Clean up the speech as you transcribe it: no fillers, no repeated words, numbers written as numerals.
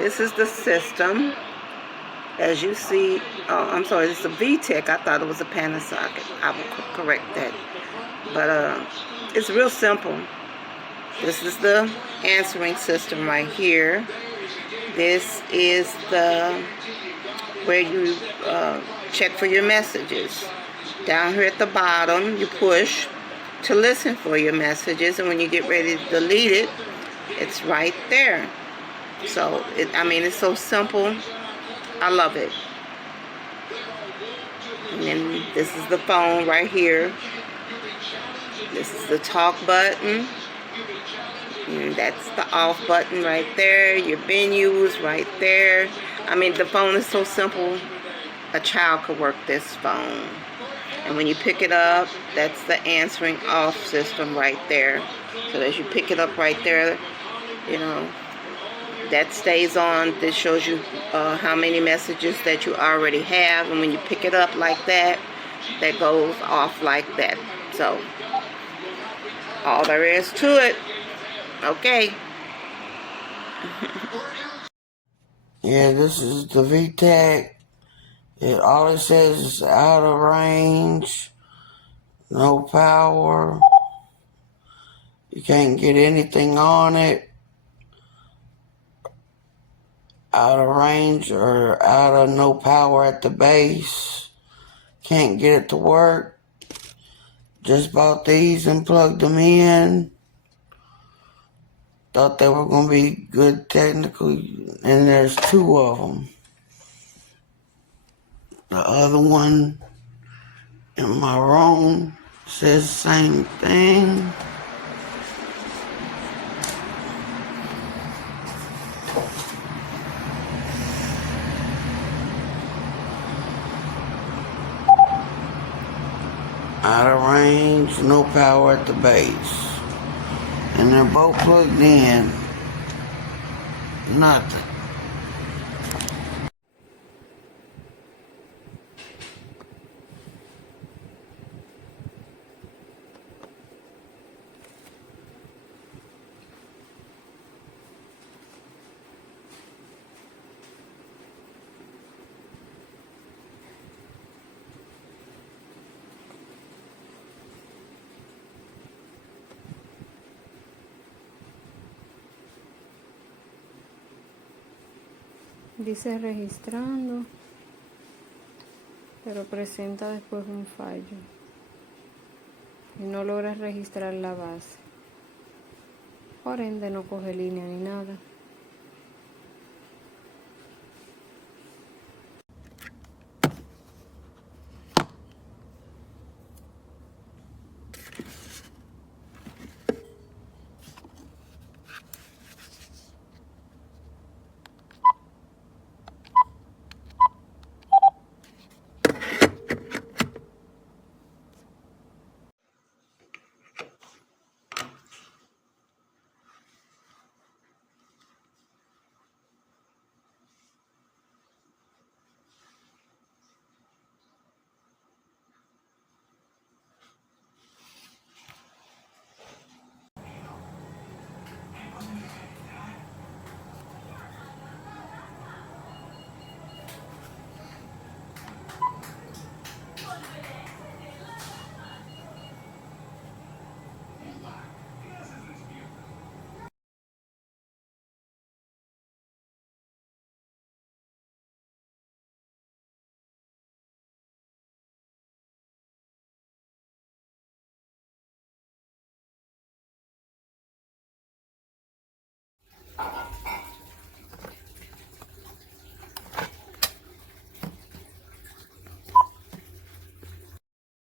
This is the system. As you see, oh, I'm sorry, it's a VTECH. I thought it was a Panasonic. I will correct that. But it's real simple. This is the answering system right here. This is the where you check for your messages. Down here at the bottom, you push to listen for your messages, and when you get ready to delete it, it's right there. So, I mean, it's so simple. I love it. And then this is the phone right here. This is the talk button. And that's the off button right there. Your menus right there. I mean, the phone is so simple. A child could work this phone. And when you pick it up, that's the answering off system right there. So as you pick it up right there, you know, that stays on. This shows you how many messages that you already have. And when you pick it up like that, that goes off like that. So, all there is to it. Okay. Yeah, this is the VTECH. All it says is out of range, no power. You can't get anything on it. Out of range or out of no power at the base. Can't get it to work. Just bought these and plugged them in. Thought they were going to be good technically, and there's two of them. The other one in my room says the same thing. Out of range, no power at the base. And they're both plugged in. Nothing. Dice registrando, pero presenta después un fallo y no logra registrar la base. Por ende no coge línea ni nada.